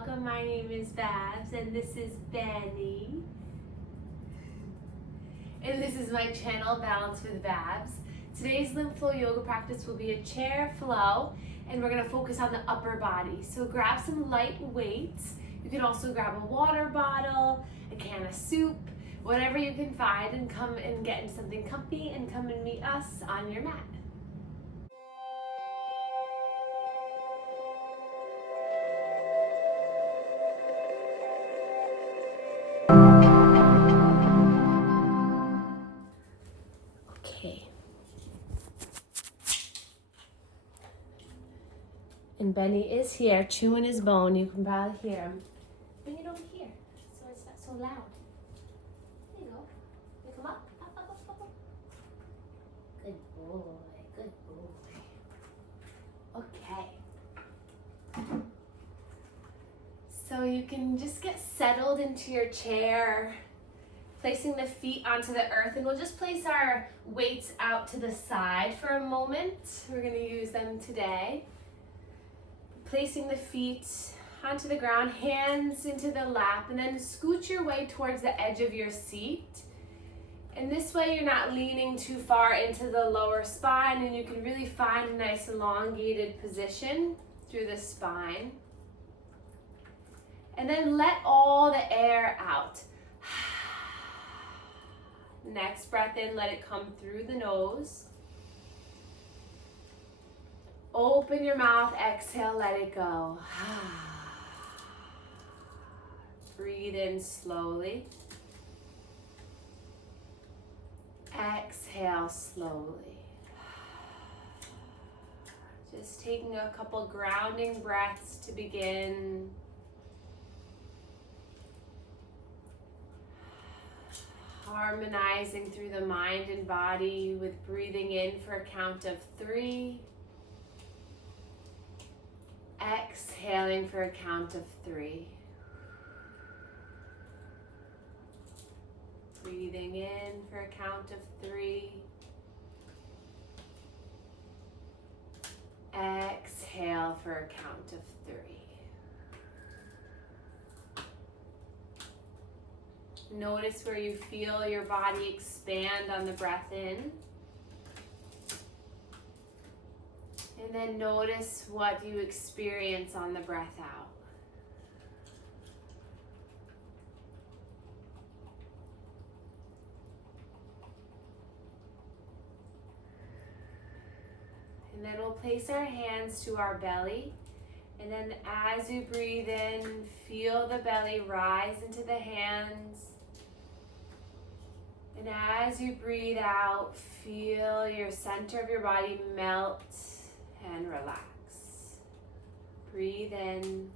welcome. My name is Babz and this is Benny. And this is my channel, Balance with Babz. Today's lymph flow yoga practice will be a chair flow and we're going to focus on the upper body. So grab some light weights. You can also grab a water bottle, a can of soup, whatever you can find, and come and get into something comfy and come and meet us on your mat. Okay. And Benny is here chewing his bone. You can probably hear him. Bring it over here so it's not so loud. There you go. Pick him up. Up, up, up, up, up. Good boy. Good boy. Okay. So you can just get settled into your chair, placing the feet onto the earth, and we'll just place our weights out to the side for a moment. We're going to use them today. Placing the feet onto the ground, hands into the lap, and then scoot your way towards the edge of your seat. And this way you're not leaning too far into the lower spine, and you can really find a nice elongated position through the spine. And then let all the air out. Next breath in, let it come through the nose. Open your mouth, exhale, let it go. Breathe in slowly. Exhale slowly. Just taking a couple grounding breaths to begin. Harmonizing through the mind and body with breathing in for a count of 3. Exhaling for a count of 3. Breathing in for a count of 3. Exhale for a count of 3. Notice where you feel your body expand on the breath in. And then notice what you experience on the breath out. And then we'll place our hands to our belly. And then as you breathe in, feel the belly rise into the hands. And as you breathe out, feel your center of your body melt and relax. Breathe in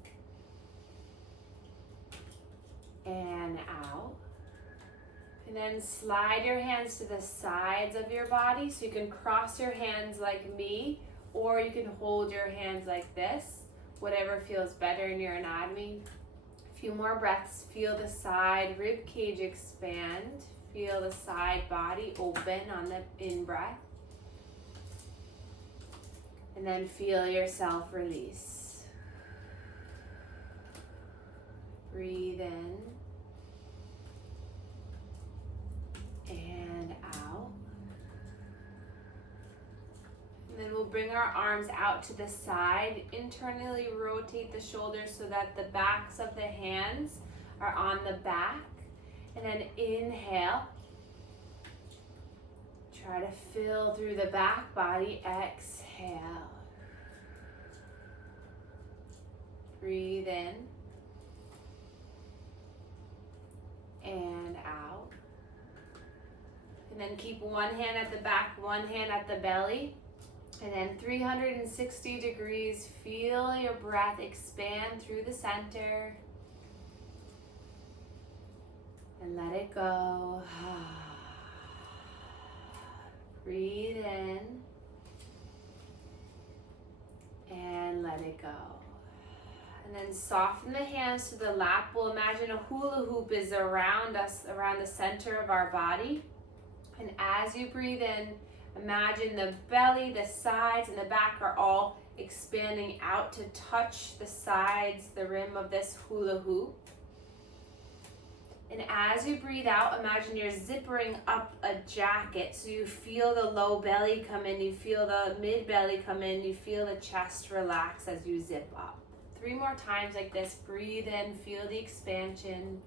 and out. And then slide your hands to the sides of your body. So you can cross your hands like me, or you can hold your hands like this, whatever feels better in your anatomy. A few more breaths. Feel the side rib cage expand. Feel the side body open on the in-breath. And then feel yourself release. Breathe in and out. And then we'll bring our arms out to the side. Internally rotate the shoulders so that the backs of the hands are on the back. And then inhale. Try to fill through the back body. Exhale. Breathe in and out. And then keep one hand at the back, one hand at the belly. And then 360 degrees, feel your breath expand through the center. And let it go. Breathe in and let it go. And then soften the hands to the lap. We'll imagine a hula hoop is around us, around the center of our body. And as you breathe in, imagine the belly, the sides, and the back are all expanding out to touch the sides, the rim of this hula hoop. And as you breathe out, imagine you're zippering up a jacket. So you feel the low belly come in, you feel the mid belly come in, you feel the chest relax as you zip up. 3 more times like this. Breathe in, feel the expansion.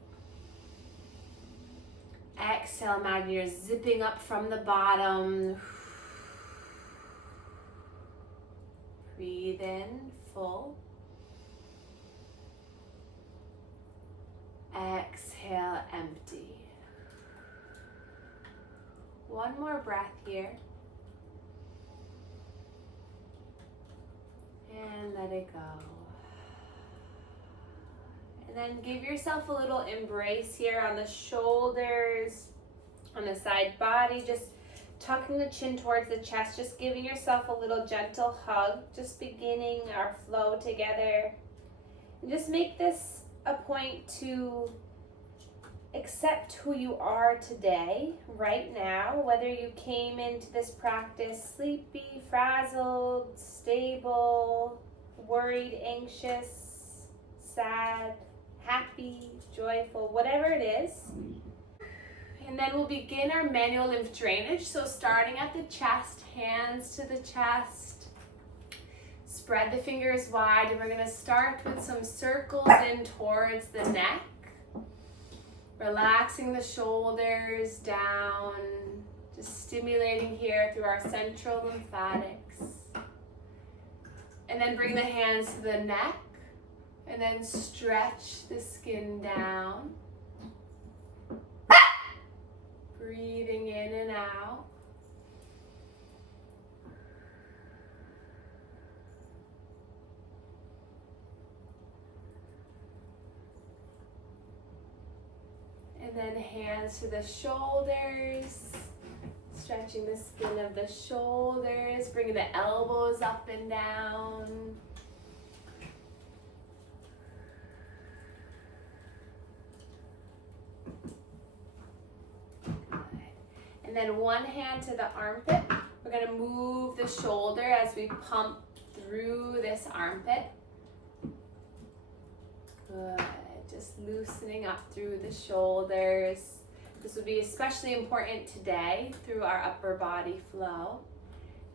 Exhale, imagine you're zipping up from the bottom. Breathe in, full. Exhale, empty. One more breath here. And let it go. And then give yourself a little embrace here on the shoulders, on the side body, just tucking the chin towards the chest, just giving yourself a little gentle hug, just beginning our flow together. And just make this a point to accept who you are today, right now, whether you came into this practice sleepy, frazzled, stable, worried, anxious, sad, happy, joyful, whatever it is. And then we'll begin our manual lymph drainage. So starting at the chest, hands to the chest. Spread the fingers wide, and we're going to start with some circles in towards the neck. Relaxing the shoulders down, just stimulating here through our central lymphatics. And then bring the hands to the neck, and then stretch the skin down. Breathing in and out. And then hands to the shoulders, stretching the skin of the shoulders, bringing the elbows up and down. Good. And then one hand to the armpit. We're going to move the shoulder as we pump through this armpit. Good. Just loosening up through the shoulders. This will be especially important today through our upper body flow.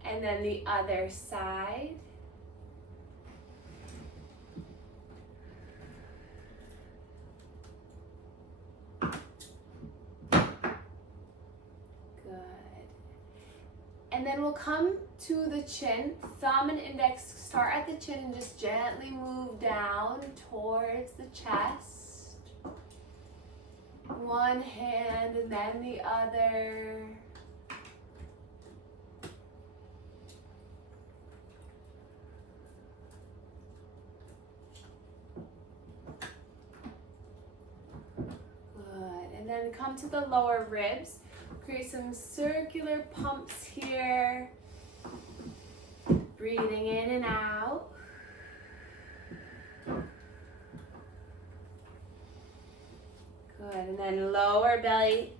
And then the other side. Good. And then we'll come to the chin. Thumb and index start at the chin and just gently move down towards the chest. One hand and then the other. Good. And then come to the lower ribs. Create some circular pumps here. Breathing in and out. Good, and then lower belly,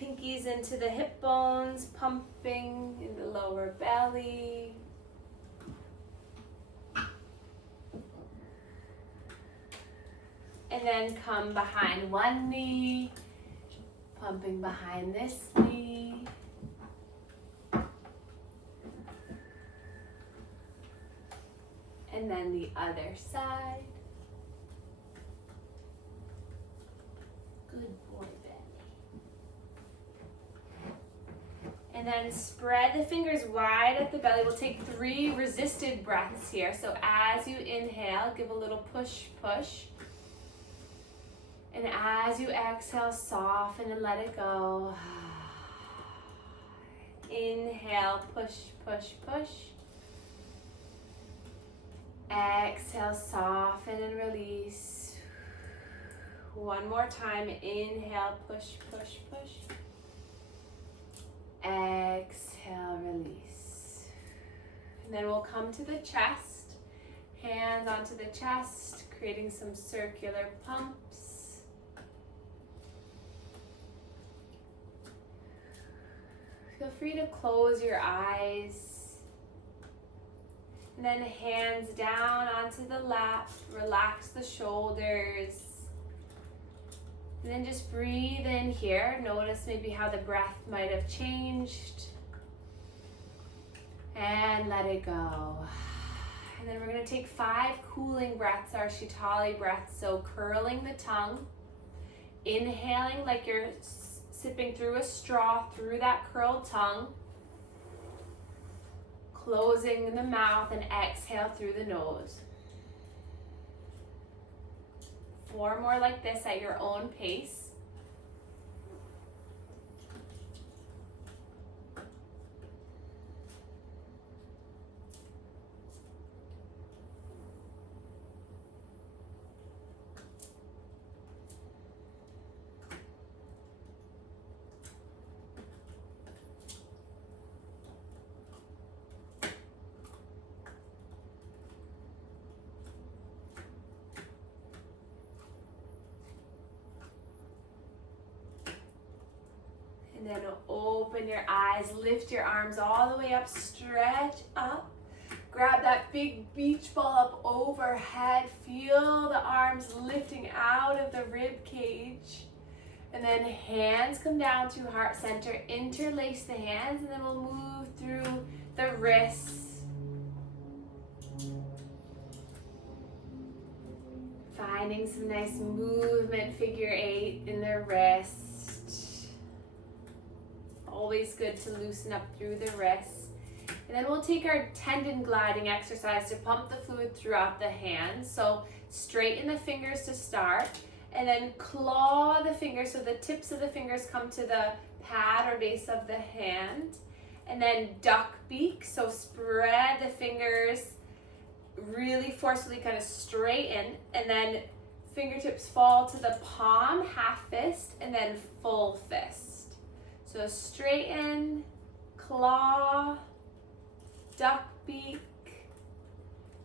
pinkies into the hip bones, pumping in the lower belly. And then come behind one knee, pumping behind this knee. And then the other side. Good boy, belly. And then spread the fingers wide at the belly. We'll take 3 resisted breaths here. So as you inhale, give a little push, push. And as you exhale, soften and let it go. Inhale, push, push, push. Exhale, soften and release. One more time. Inhale, push, push, push. Exhale, release. And then we'll come to the chest. Hands onto the chest, creating some circular pumps. Feel free to close your eyes. And then hands down onto the lap. Relax the shoulders. And then just breathe in here. Notice maybe how the breath might have changed. And let it go. And then we're going to take 5 cooling breaths, our Shitali breaths. So curling the tongue. Inhaling like you're sipping through a straw through that curled tongue. Closing the mouth and exhale through the nose. 4 more like this at your own pace. And then open your eyes, lift your arms all the way up, stretch up. Grab that big beach ball up overhead. Feel the arms lifting out of the rib cage. And then hands come down to heart center. Interlace the hands, and then we'll move through the wrists. Finding some nice movement, figure 8 in the wrist. Always good to loosen up through the wrists. And then we'll take our tendon gliding exercise to pump the fluid throughout the hands. So straighten the fingers to start, and then claw the fingers so the tips of the fingers come to the pad or base of the hand. And then duck beak, so spread the fingers really forcefully, kind of straighten, and then fingertips fall to the palm, half fist, and then full fist. So straighten, claw, duck beak,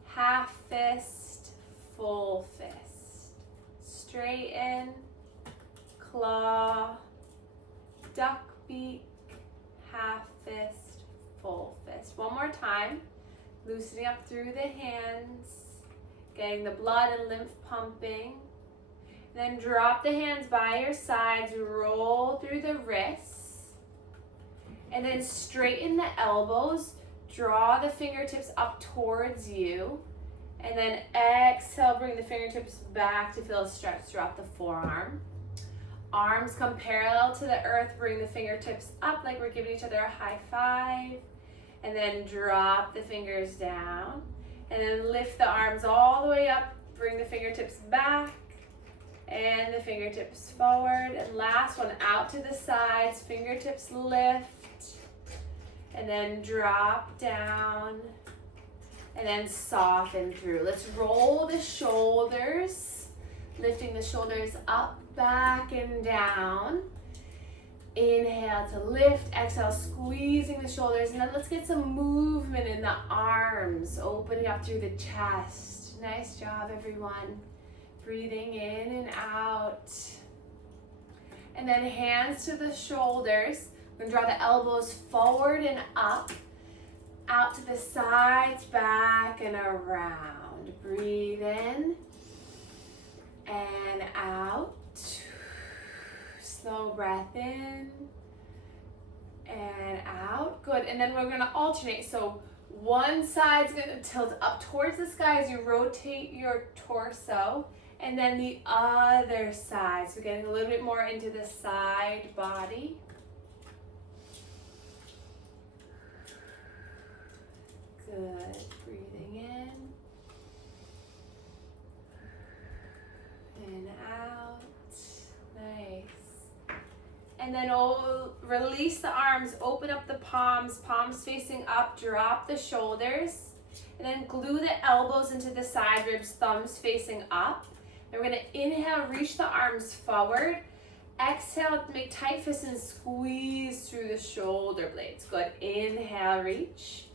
half fist, full fist. Straighten, claw, duck beak, half fist, full fist. One more time. Loosening up through the hands, getting the blood and lymph pumping. Then drop the hands by your sides, roll through the wrists. And then straighten the elbows, draw the fingertips up towards you. And then exhale, bring the fingertips back to feel a stretch throughout the forearm. Arms come parallel to the earth, bring the fingertips up like we're giving each other a high five. And then drop the fingers down. And then lift the arms all the way up, bring the fingertips back. And the fingertips forward. And last one, out to the sides, fingertips lift. And then drop down. And then soften through. Let's roll the shoulders. Lifting the shoulders up, back, and down. Inhale to lift, exhale, squeezing the shoulders, and then let's get some movement in the arms, opening up through the chest. Nice job, everyone. Breathing in and out. And then hands to the shoulders. We're gonna draw the elbows forward and up, out to the sides, back, and around. Breathe in and out. Slow breath in and out. Good. And then we're going to alternate. So one side's going to tilt up towards the sky as you rotate your torso. And then the other side. So getting a little bit more into the side body. Good. Breathing in and out. Nice. And then release the arms, open up the palms, palms facing up, drop the shoulders, and then glue the elbows into the side ribs, thumbs facing up. And we're gonna inhale, reach the arms forward. Exhale, make tight fists and squeeze through the shoulder blades. Good, inhale, reach.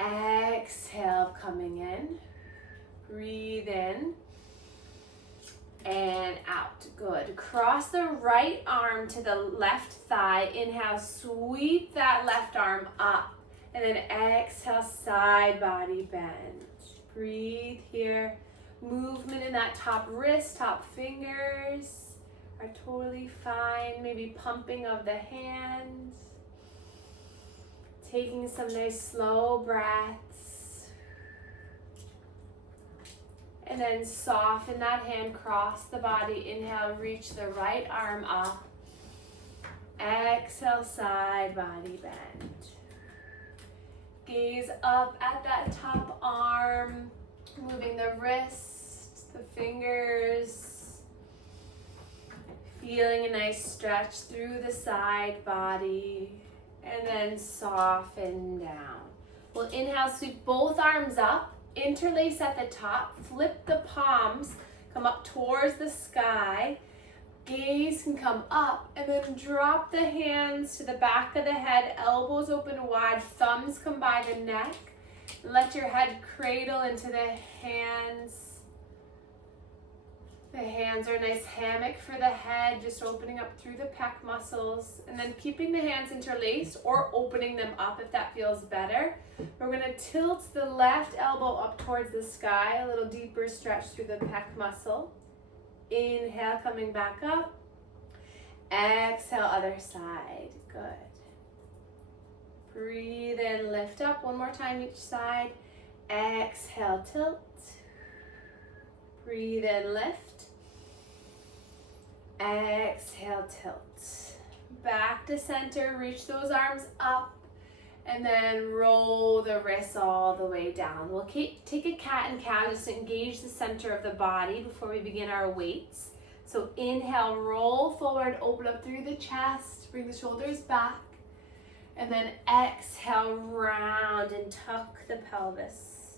Exhale, coming in. Breathe in. And out. Good. Cross the right arm to the left thigh. Inhale, sweep that left arm up. And then exhale, side body bend. Breathe here. Movement in that top wrist, top fingers are totally fine. Maybe pumping of the hands. Taking some nice slow breaths. And then soften that hand, cross the body. Inhale, reach the right arm up. Exhale, side body bend. Gaze up at that top arm, moving the wrist, the fingers. Feeling a nice stretch through the side body. And then soften down. We'll inhale, sweep both arms up, interlace at the top, flip the palms, come up towards the sky. Gaze can come up, and then drop the hands to the back of the head, elbows open wide, thumbs come by the neck. Let your head cradle into the hands. The hands are a nice hammock for the head, just opening up through the pec muscles, and then keeping the hands interlaced or opening them up if that feels better. We're going to tilt the left elbow up towards the sky, a little deeper stretch through the pec muscle. Inhale, coming back up. Exhale, other side. Good. Breathe in, lift up. One more time each side. Exhale, tilt. Breathe in, lift. Exhale, tilt. Back to center, reach those arms up, and then roll the wrists all the way down. We'll take a cat and cow just to engage the center of the body before we begin our weights. So inhale, roll forward, open up through the chest, bring the shoulders back, and then exhale, round and tuck the pelvis.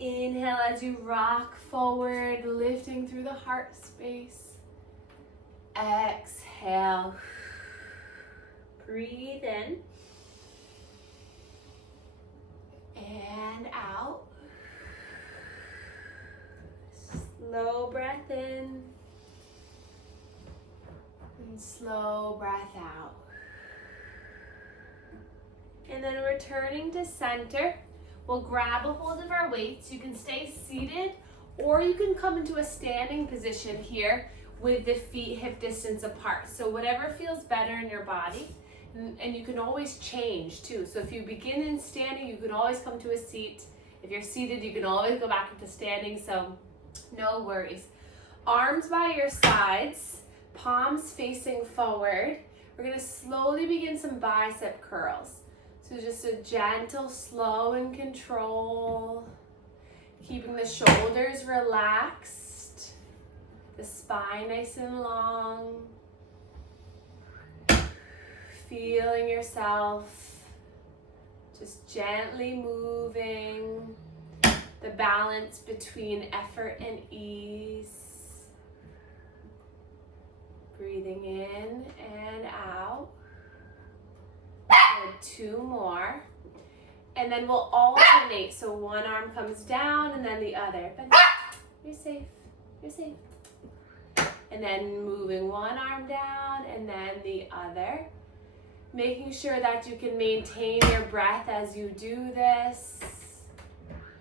Inhale as you rock forward, lifting through the heart space. Exhale. Breathe in. And out. Slow breath in. And slow breath out. And then returning to center. We'll grab a hold of our weights. You can stay seated or you can come into a standing position here with the feet hip distance apart. So whatever feels better in your body. And you can always change too. So if you begin in standing, you can always come to a seat. If you're seated, you can always go back into standing. So no worries. Arms by your sides, palms facing forward. We're gonna slowly begin some bicep curls. So just a gentle, slow and control. Keeping the shoulders relaxed. The spine nice and long. Feeling yourself just gently moving. The balance between effort and ease. Breathing in and out. Good, 2 more. And then we'll alternate. So one arm comes down and then the other. But you're safe. You're safe. And then moving one arm down and then the other. Making sure that you can maintain your breath as you do this.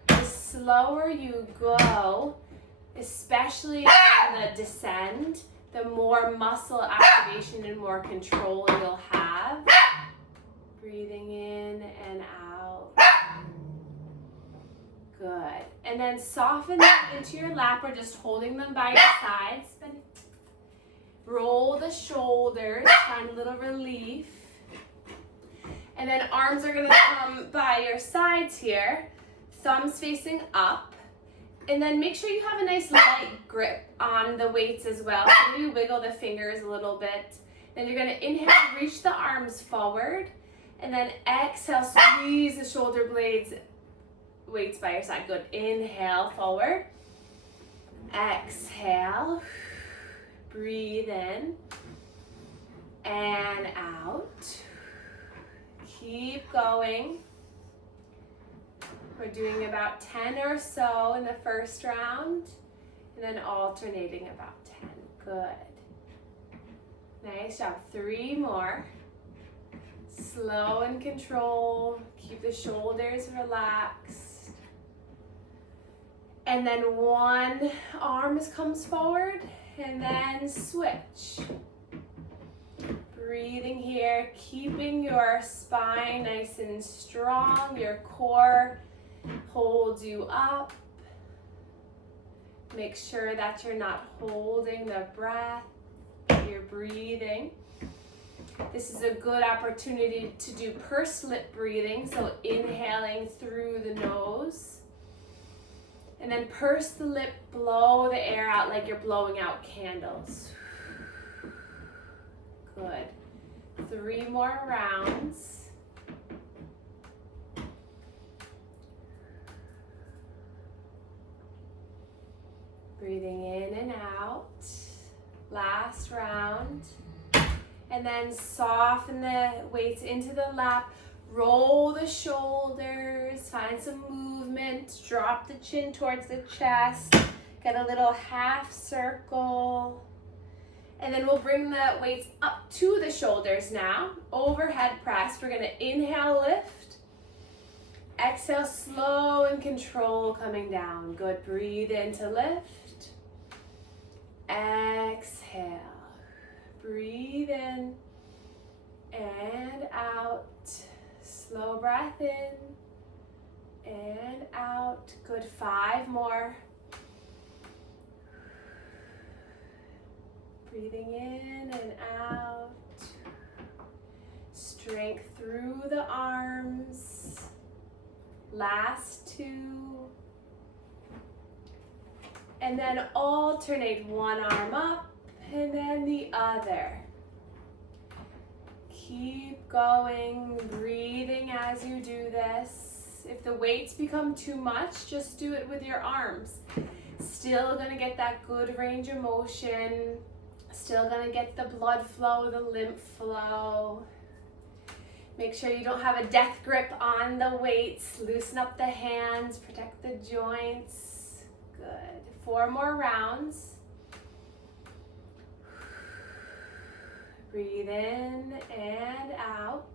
The slower you go, especially on the descend, the more muscle activation and more control you'll have. Breathing in and out. Good. And then soften them into your lap or just holding them by your sides. Roll the shoulders, find a little relief. And then arms are gonna come by your sides here, thumbs facing up. And then make sure you have a nice light grip on the weights as well. So maybe wiggle the fingers a little bit. Then you're gonna inhale, reach the arms forward. And then exhale, squeeze the shoulder blades, weights by your side. Good, inhale, forward. Exhale, breathe in and out. Keep going. We're doing about 10 or so in the first round, and then alternating about 10. Good. Nice job. 3 more. Slow and control. Keep the shoulders relaxed. And then one arm comes forward and then switch. Breathing here, keeping your spine nice and strong. Your core holds you up. Make sure that you're not holding the breath, but you're breathing. This is a good opportunity to do pursed lip breathing, so inhaling through the nose. And then purse the lip, blow the air out like you're blowing out candles. Good. 3 more rounds. Breathing in and out. Last round. And then soften the weights into the lap. Roll the shoulders. Find some movement. Drop the chin towards the chest. Get a little half circle. And then we'll bring the weights up to the shoulders now. Overhead press. We're going to inhale, lift. Exhale, slow and control coming down. Good. Breathe in to lift. Exhale. Breathe in and out. Slow breath in and out. Good. 5 more. Breathing in and out. Strength through the arms. Last 2. And then alternate one arm up and then the other. Keep going, breathing as you do this. If the weights become too much, just do it with your arms. Still gonna get that good range of motion. Still gonna get the blood flow, the lymph flow. Make sure you don't have a death grip on the weights. Loosen up the hands, protect the joints. Good. 4 more rounds. Breathe in and out.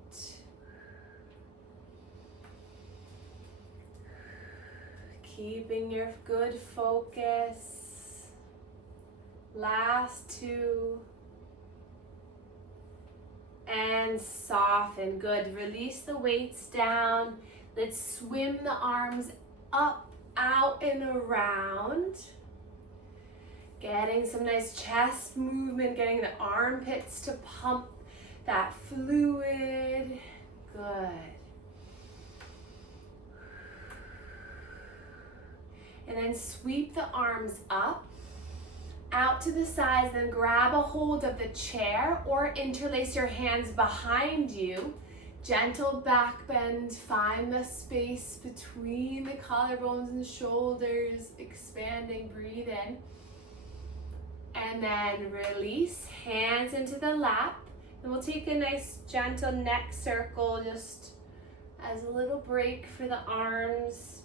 Keeping your good focus. Last 2. And soften. Good. Release the weights down. Let's swim the arms up, out, and around. Getting some nice chest movement, getting the armpits to pump that fluid. Good. And then sweep the arms up, out to the sides, then grab a hold of the chair or interlace your hands behind you. Gentle back bend, find the space between the collarbones and shoulders, expanding, breathe in. And then release, hands into the lap. And we'll take a nice gentle neck circle just as a little break for the arms.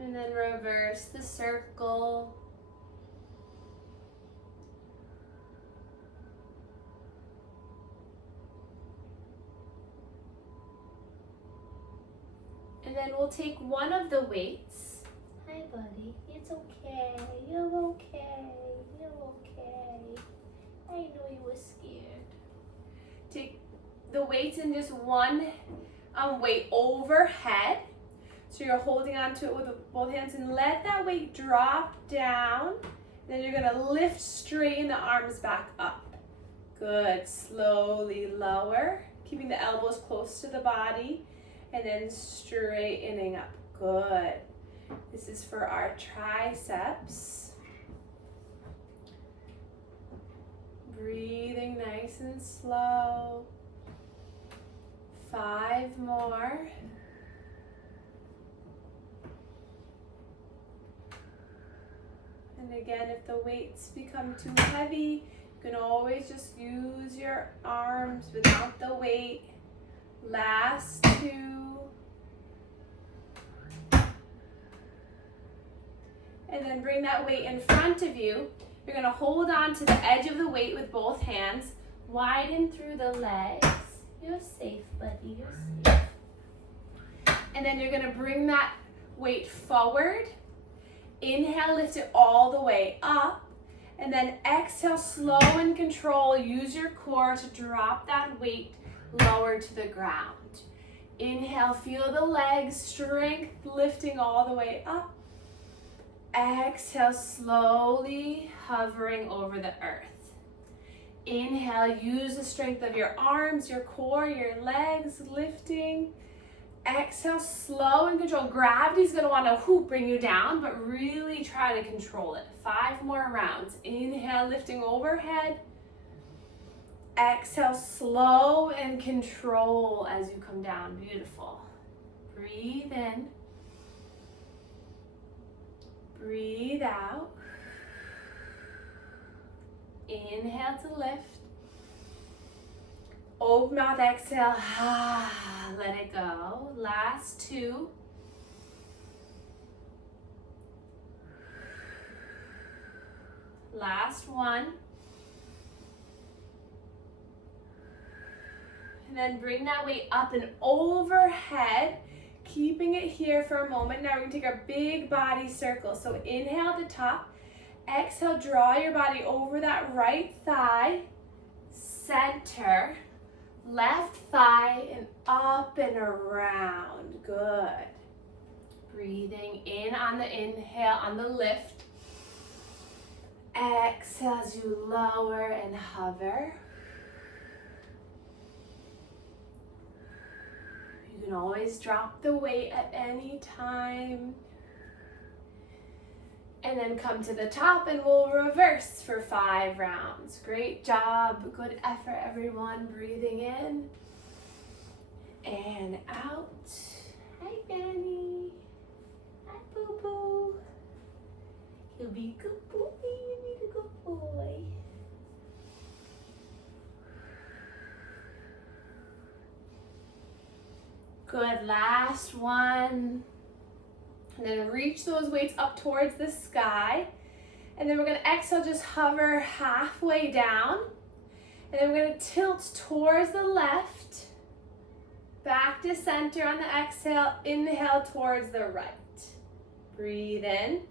And then reverse the circle. And then we'll take one of the weights. Hi, buddy. It's okay. You're okay. You're okay. I know you were scared. Take the weights in just one weight overhead. So you're holding onto it with both hands and let that weight drop down. Then you're going to lift, straighten the arms back up. Good. Slowly lower, keeping the elbows close to the body. And then straightening up. Good. This is for our triceps. Breathing nice and slow. 5 more. And again, if the weights become too heavy, you can always just use your arms without the weight. Last 2. And then bring that weight in front of you You're gonna hold on to the edge of the weight with both hands. Widen through the legs. You're safe, buddy, you're safe. And then you're gonna bring that weight forward. Inhale, lift it all the way up. And then exhale, slow and control. Use your core to drop that weight lower to the ground. Inhale, feel the legs, strength lifting all the way up. Exhale, slowly hovering over the earth. Inhale, use the strength of your arms, your core, your legs lifting. Exhale, slow and control. Gravity's gonna wanna bring you down, but really try to control it. 5 more rounds. Inhale, lifting overhead. Exhale, slow and control as you come down. Beautiful. Breathe in. Breathe out. Inhale to lift. Open mouth, exhale. Let it go. Last 2. Last 1. And then bring that weight up and overhead, keeping it here for a moment. Now we're gonna take our big body circle. So inhale at the top, exhale, draw your body over that right thigh, center, left thigh, and up and around. Good. Breathing in on the inhale, on the lift. Exhale as you lower and hover. You can always drop the weight at any time. And then come to the top and we'll reverse for 5 rounds. Great job. Good effort, everyone. Breathing in and out. Hi, Benny. Hi, Boo Boo. He'll be a good boy. He'll be the good boy. Good, last one. And then reach those weights up towards the sky. And then we're gonna exhale, just hover halfway down. And then we're gonna tilt towards the left. Back to center on the exhale. Inhale towards the right. Breathe in.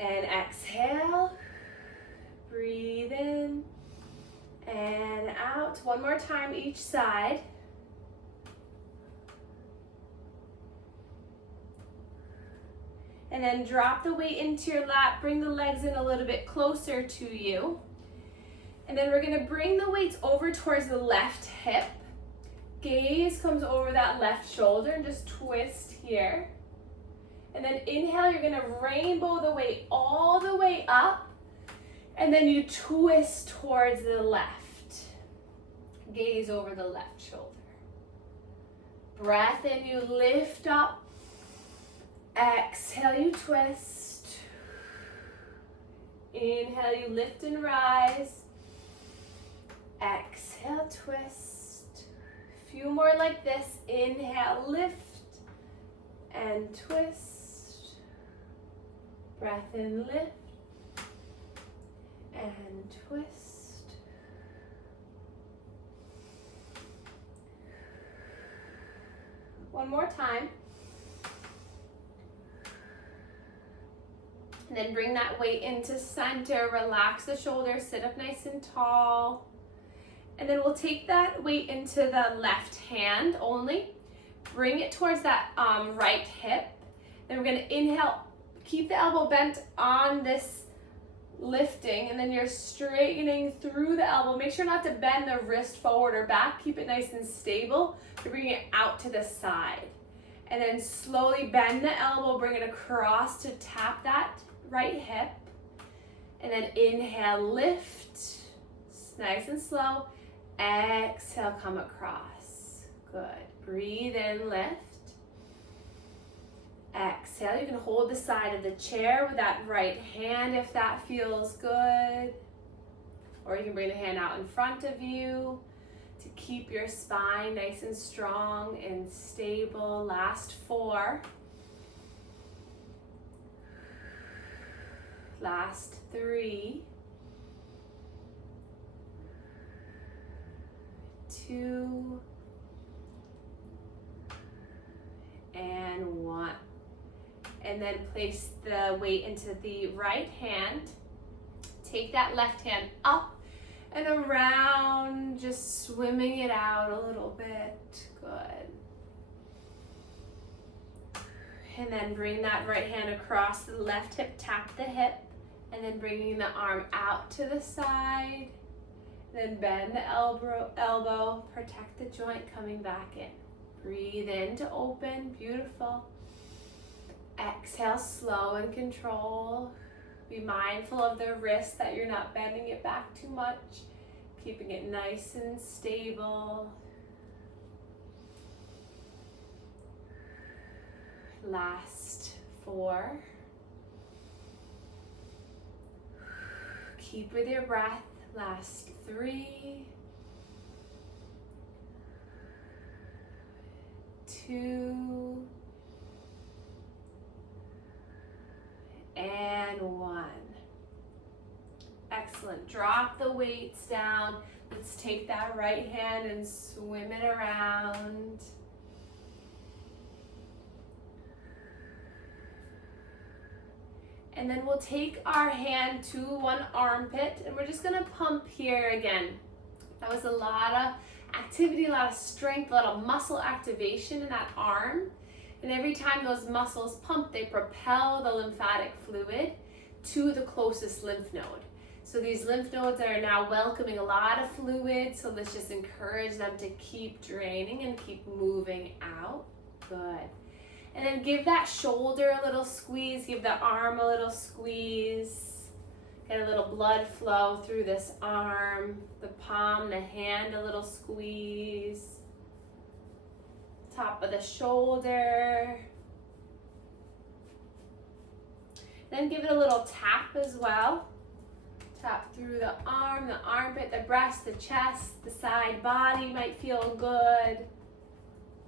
And exhale. Breathe in. And out. One more time each side. And then drop the weight into your lap, bring the legs in a little bit closer to you. And then we're gonna bring the weights over towards the left hip. Gaze comes over that left shoulder and just twist here. And then inhale, you're gonna rainbow the weight all the way up. And then you twist towards the left. Gaze over the left shoulder. Breath in, you lift up. Exhale, you twist. Inhale, you lift and rise. Exhale, twist. A few more like this. Inhale, lift and twist. Breath in, lift and twist. One more time. And then bring that weight into center, relax the shoulders, sit up nice and tall. And then we'll take that weight into the left hand only. Bring it towards that right hip. Then we're gonna inhale, keep the elbow bent on this lifting, and then you're straightening through the elbow. Make sure not to bend the wrist forward or back. Keep it nice and stable. You're bringing it out to the side. And then slowly bend the elbow, bring it across to tap that right hip. And then inhale, lift, nice and slow. Exhale, come across. Good. Breathe in, lift. Exhale, you can hold the side of the chair with that right hand if that feels good. Or you can bring the hand out in front of you to keep your spine nice and strong and stable. Last 4. Last 3, 2, and 1. And then place the weight into the right hand. Take that left hand up and around, just swimming it out a little bit. Good. And then bring that right hand across the left hip, tap the hip, and then bringing the arm out to the side. Then bend the elbow, protect the joint, coming back in. Breathe in to open, beautiful. Exhale, slow and control. Be mindful of the wrist, that you're not bending it back too much, keeping it nice and stable. Last 4. Keep with your breath. Last 3, 2, and 1. Excellent. Drop the weights down. Let's take that right hand and swim it around. And then we'll take our hand to one armpit, and we're just gonna pump here again. That was a lot of activity, a lot of strength, a lot of muscle activation in that arm. And every time those muscles pump, they propel the lymphatic fluid to the closest lymph node. So these lymph nodes are now welcoming a lot of fluid, so let's just encourage them to keep draining and keep moving out. Good. And then give that shoulder a little squeeze, give the arm a little squeeze. Get a little blood flow through this arm, the palm, the hand, a little squeeze. Top of the shoulder. Then give it a little tap as well. Tap through the arm, the armpit, the breast, the chest, the side body might feel good.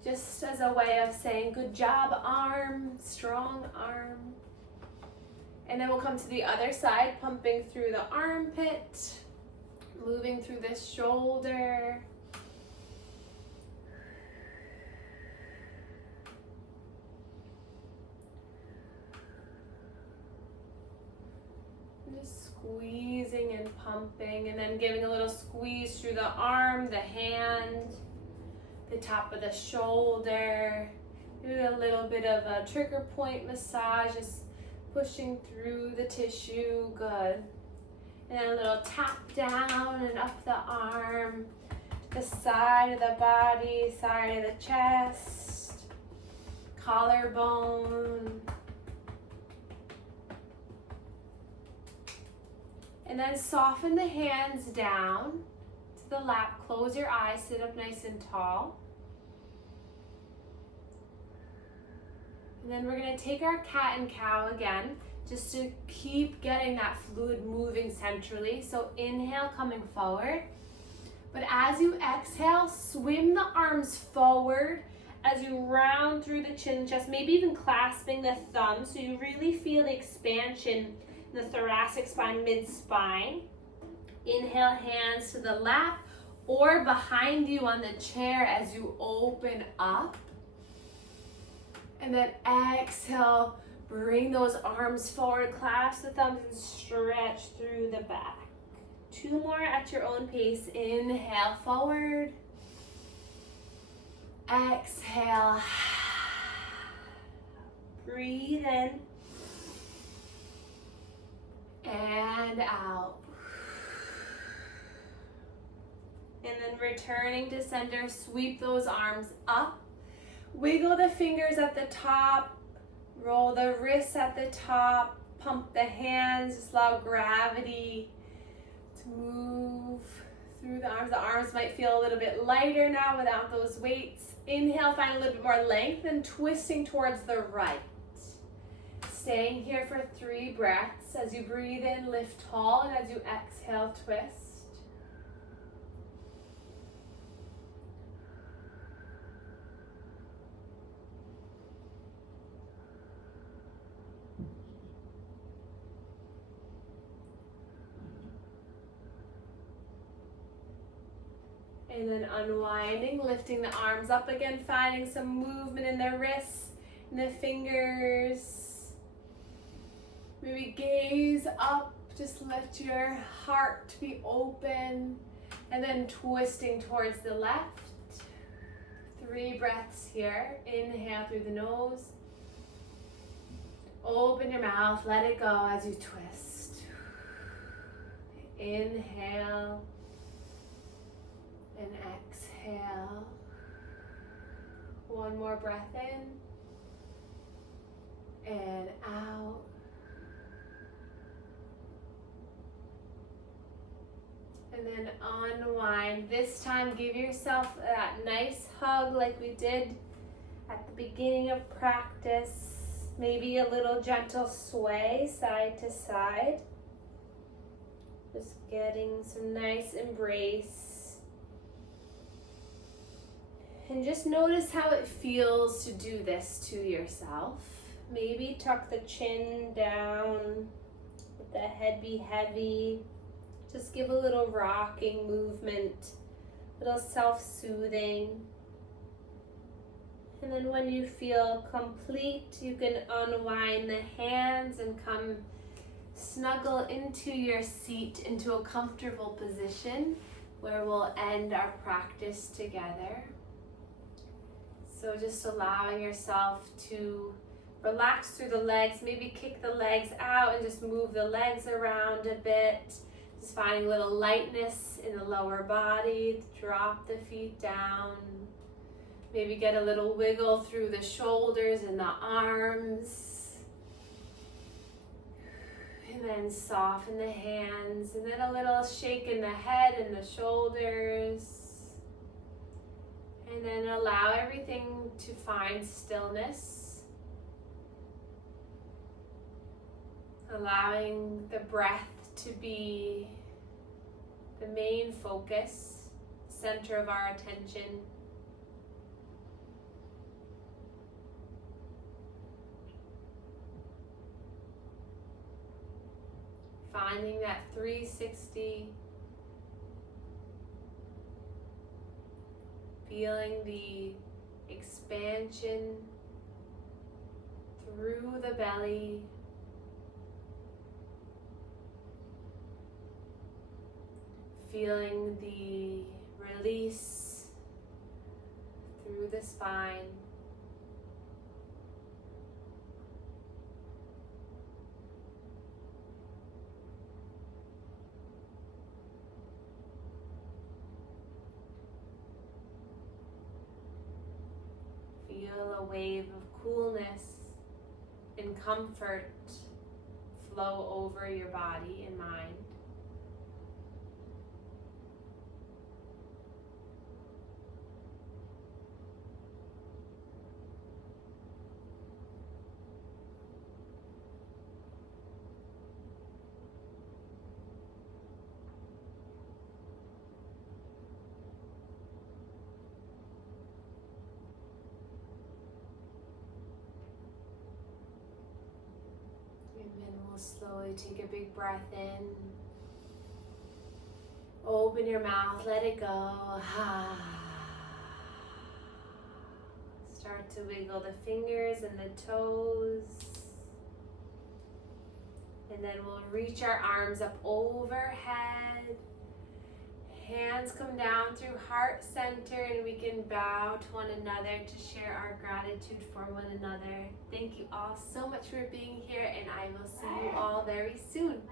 Just as a way of saying, good job, arm, strong arm. And then we'll come to the other side, pumping through the armpit, moving through the shoulder. Just squeezing and pumping, and then giving a little squeeze through the arm, the hand, the top of the shoulder. Do a little bit of a trigger point massage, just pushing through the tissue. Good. And then a little tap down and up the arm, the side of the body, side of the chest, collarbone. And then soften the hands down to the lap. Close your eyes, sit up nice and tall. And then we're going to take our cat and cow again, just to keep getting that fluid moving centrally. So inhale, coming forward. But as you exhale, swim the arms forward as you round through the chin chest, maybe even clasping the thumbs so you really feel the expansion in the thoracic spine, mid-spine. Inhale, hands to the lap or behind you on the chair as you open up. And then exhale, bring those arms forward, clasp the thumbs and stretch through the back. 2 more at your own pace. Inhale, forward. Exhale. Breathe in. And out. And then returning to center, sweep those arms up. Wiggle the fingers at the top, roll the wrists at the top, pump the hands, just allow gravity to move through the arms. The arms might feel a little bit lighter now without those weights. Inhale, find a little bit more length and twisting towards the right. Staying here for 3 breaths. As you breathe in, lift tall, and as you exhale, twist. And then unwinding, lifting the arms up again, finding some movement in the wrists and the fingers. Maybe gaze up, just let your heart be open. And then twisting towards the left. 3 breaths here. Inhale through the nose. Open your mouth, let it go as you twist. Inhale and exhale. 1 more breath in and out. And then unwind. This time give yourself that nice hug like we did at the beginning of practice. Maybe a little gentle sway side to side. Just getting some nice embrace. And just notice how it feels to do this to yourself. Maybe tuck the chin down, let the head be heavy. Just give a little rocking movement, a little self-soothing. And then when you feel complete, you can unwind the hands and come snuggle into your seat, into a comfortable position where we'll end our practice together. So just allowing yourself to relax through the legs, maybe kick the legs out and just move the legs around a bit. Just finding a little lightness in the lower body, drop the feet down. Maybe get a little wiggle through the shoulders and the arms. And then soften the hands, and then a little shake in the head and the shoulders. And then allow everything to find stillness. Allowing the breath to be the main focus, center of our attention. Finding that 360, feeling the expansion through the belly, feeling the release through the spine. Feel a wave of coolness and comfort flow over your body and mind. Slowly take a big breath in. Open your mouth, let it go. Start to wiggle the fingers and the toes. And then we'll reach our arms up overhead. Hands come down through heart center, and we can bow to one another to share our gratitude for one another. Thank you all so much for being here, and I will see you all very soon.